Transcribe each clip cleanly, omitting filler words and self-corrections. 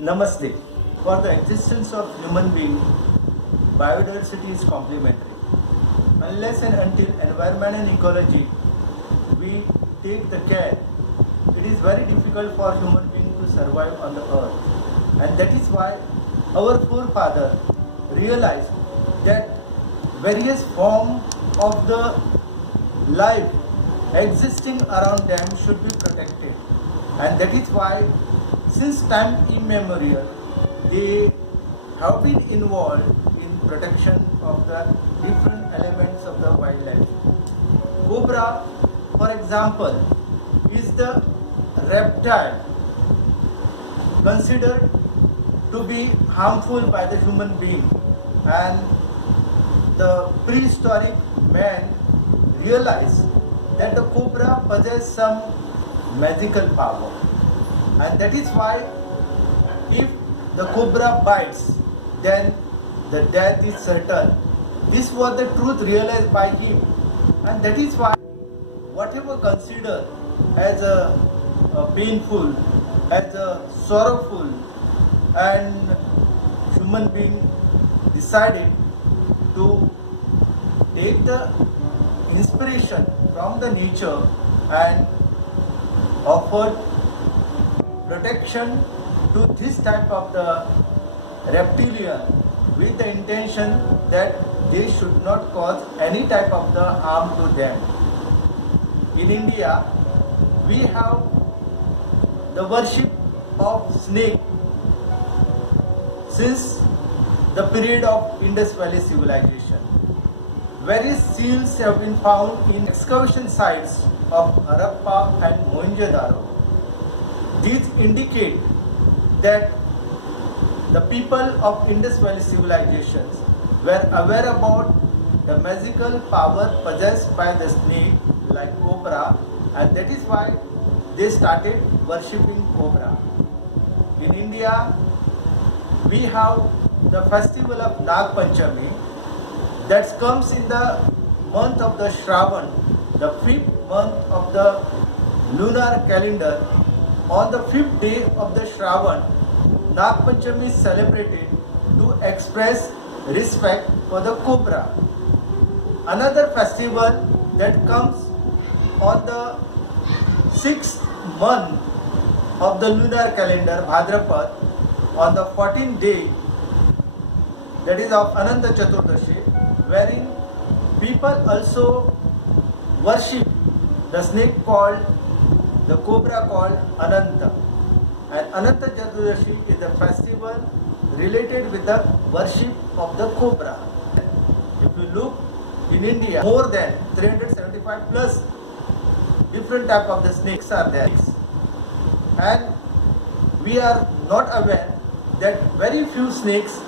Namaste. For the existence of human being, biodiversity is complementary. Unless and until environment and ecology we take the care, it is very difficult for human being to survive on the earth. And that is why our forefathers realized that various forms of the life existing around them should be protected. And that is why since time immemorial they have been involved in protection of the different elements of the wildlife. Cobra, for example, is the reptile considered to be harmful by the human being, and the prehistoric man realized that the cobra possesses some magical power, and that is why if the cobra bites, then the death is certain. This was the truth realized by him, and that is why whatever considered as a painful, as a sorrowful, and human being decided to take the inspiration from the nature and offered protection to this type of the reptilian with the intention that they should not cause any type of the harm to them. In India, we have the worship of snake since the period of Indus Valley civilization. Various seals have been found in excavation sites of Harappa and Mohenjo-daro. These indicate that the people of Indus Valley civilizations were aware about the magical power possessed by the snake like cobra, and that is why they started worshipping cobra. In India, we have the festival of Nag Panchami that comes in the month of the Shravan, the 5th month of the lunar calendar. On the 5th day of the Shravan, Nag Panchami is celebrated to express respect for the cobra. Another festival that comes on the 6th month of the lunar calendar, Bhadrapad, on the 14th day, that is of Ananta Chaturdashi, wherein people also worship the snake called, the cobra called Ananta. And Ananta Chaturdashi is a festival related with the worship of the cobra. If you look in India, more than 375 plus different type of the snakes are there. And we are not aware that very few snakes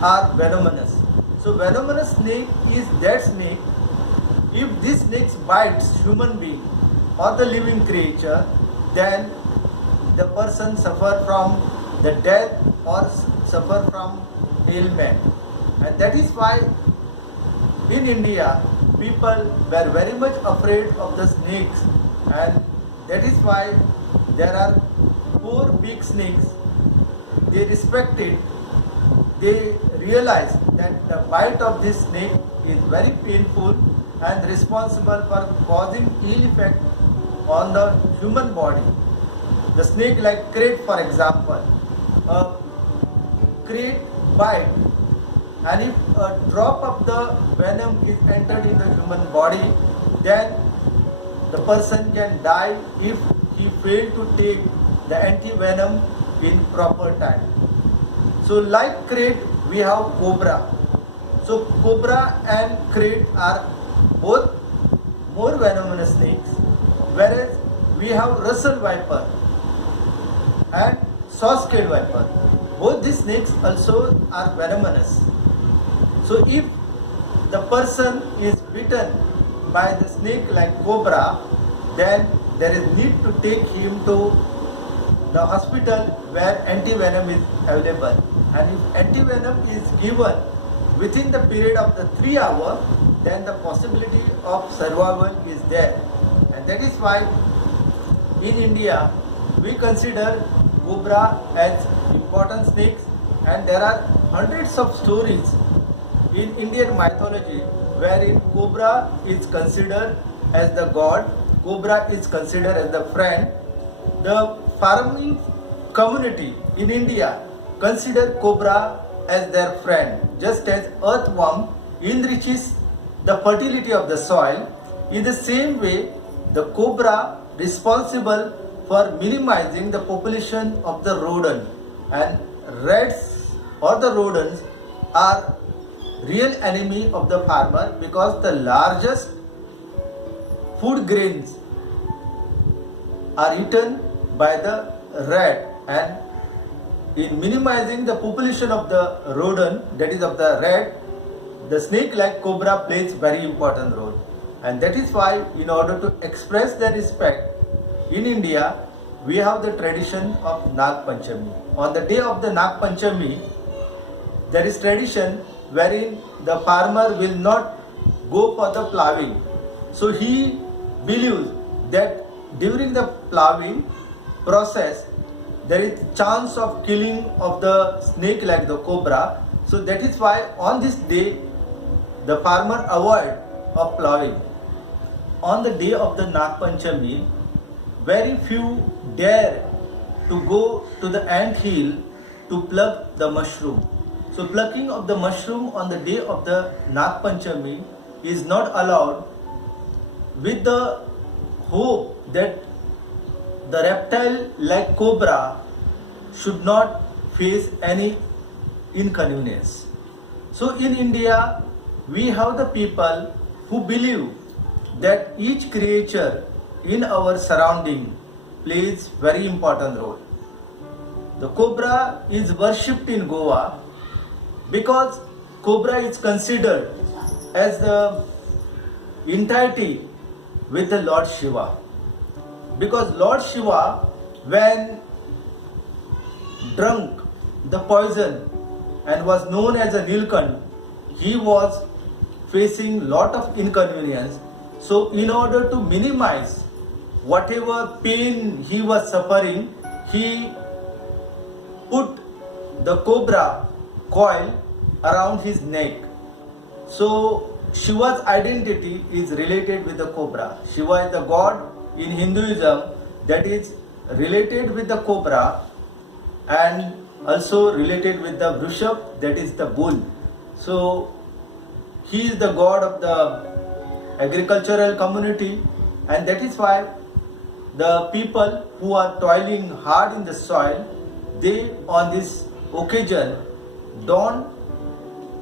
are venomous. So venomous snake is that snake, if this snake bites human being or the living creature, then the person suffer from the death or suffer from ailment. And that is why in India people were very much afraid of the snakes, and that is why there are 4 big snakes. They respect it. They realize that the bite of this snake is very painful and responsible for causing ill effect on the human body. The snake like crate, for example, a crate bite, and if a drop of the venom is entered in the human body, then the person can die if he failed to take the anti-venom in proper time. So like crate, we have cobra. So cobra and crate are both more venomous snakes, whereas we have Russell viper and saw-scaled viper. Both these snakes also are venomous. So if the person is bitten by the snake like cobra, then there is need to take him to the hospital where anti-venom is available. And if anti-venom is given within the period of the 3 hours, then the possibility of survival is there. And that is why in India we consider cobra as important snakes, and there are hundreds of stories in Indian mythology wherein cobra is considered as the god, cobra is considered as the friend. The farming community in India consider cobra as their friend, just as earthworm enriches the fertility of the soil. In the same way, the cobra responsible for minimizing the population of the rodent, and rats or the rodents are real enemy of the farmer because the largest food grains are eaten by the rat, and in minimizing the population of the rodent, that is of the rat, the snake like cobra plays very important role. And that is why in order to express their respect in India, we have the tradition of Nag Panchami. On the day of the Nag Panchami, there is tradition wherein the farmer will not go for the ploughing. So he believes that during the ploughing process, there is chance of killing of the snake like the cobra. So that is why on this day, the farmer avoid of ploughing. On the day of the Nag Panchami, very few dare to go to the ant hill to pluck the mushroom. So plucking of the mushroom on the day of the Nag Panchami is not allowed, with the hope that the reptile like cobra should not face any inconvenience. So in India, we have the people who believe that each creature in our surrounding plays very important role. The cobra is worshipped in Goa because cobra is considered as the entirety with the Lord Shiva. Because Lord Shiva, when drunk the poison and was known as a Nilkant, he was facing lot of inconvenience. So in order to minimize whatever pain he was suffering, he put the cobra coil around his neck. So Shiva's identity is related with the cobra. Shiva is the god in Hinduism that is related with the cobra, and also related with the Vrishab, that is the bull. So he is the god of the agricultural community, and that is why the people who are toiling hard in the soil, they on this occasion don't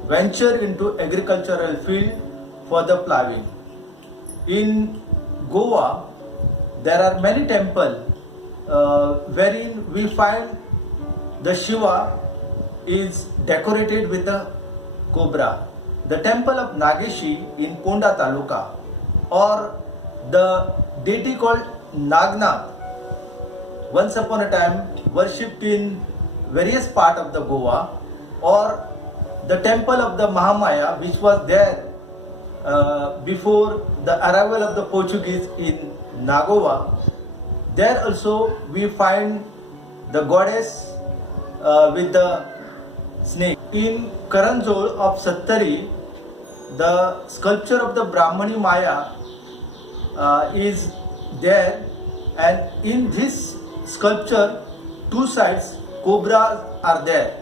venture into agricultural field for the ploughing. In Goa, there are many temples wherein we find the Shiva is decorated with the cobra. The temple of Nageshi in Ponda Taluka, or the deity called Nagnath, once upon a time worshipped in various parts of the Goa, or the temple of the Mahamaya, which was there before the arrival of the Portuguese in Nagoa. There also we find the goddess with the snake. In Karanjol of Sattari, the sculpture of the Brahmani Maya is there, and in this sculpture, two sides cobras are there.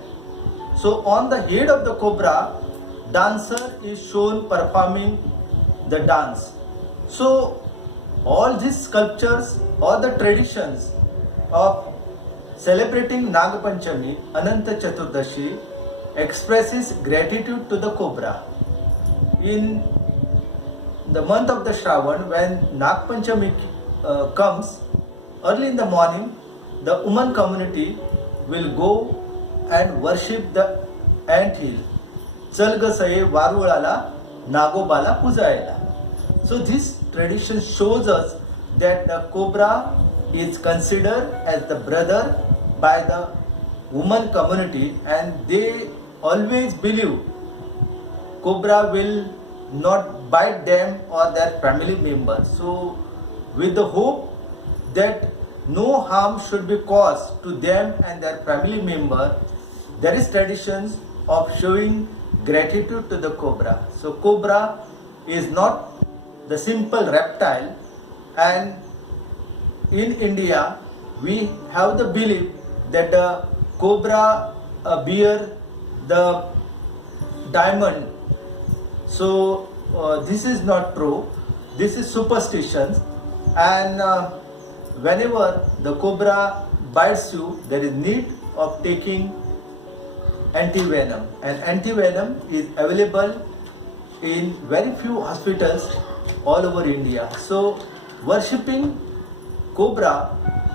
So on the head of the cobra, dancer is shown performing the dance. So all these sculptures or the traditions of celebrating Nag Panchami, Ananta Chaturdashi, expresses gratitude to the cobra. In the month of the Shravan, when Nag Panchami comes, early in the morning, the woman community will go and worship the ant hill. चल ग सये वारुळाला नागोबाला पूजायला. So this tradition shows us that the cobra is considered as the brother by the woman community, and they always believe cobra will not bite them or their family members. So with the hope that no harm should be caused to them and their family member. There is traditions of showing gratitude to the cobra. So cobra is not the simple reptile, and in India we have the belief that the cobra bear the diamond. So this is not true. This is superstitions, and whenever the cobra bites you, there is need of taking anti-venom, and anti-venom is available in very few hospitals all over India. So worshipping cobra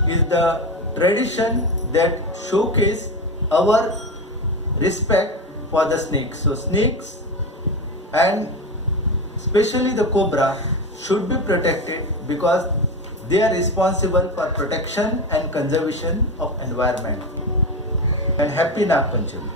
is the tradition that showcase our respect for the snakes. So snakes and especially the cobra should be protected because they are responsible for protection and conservation of environment. And happy Nag Panchami.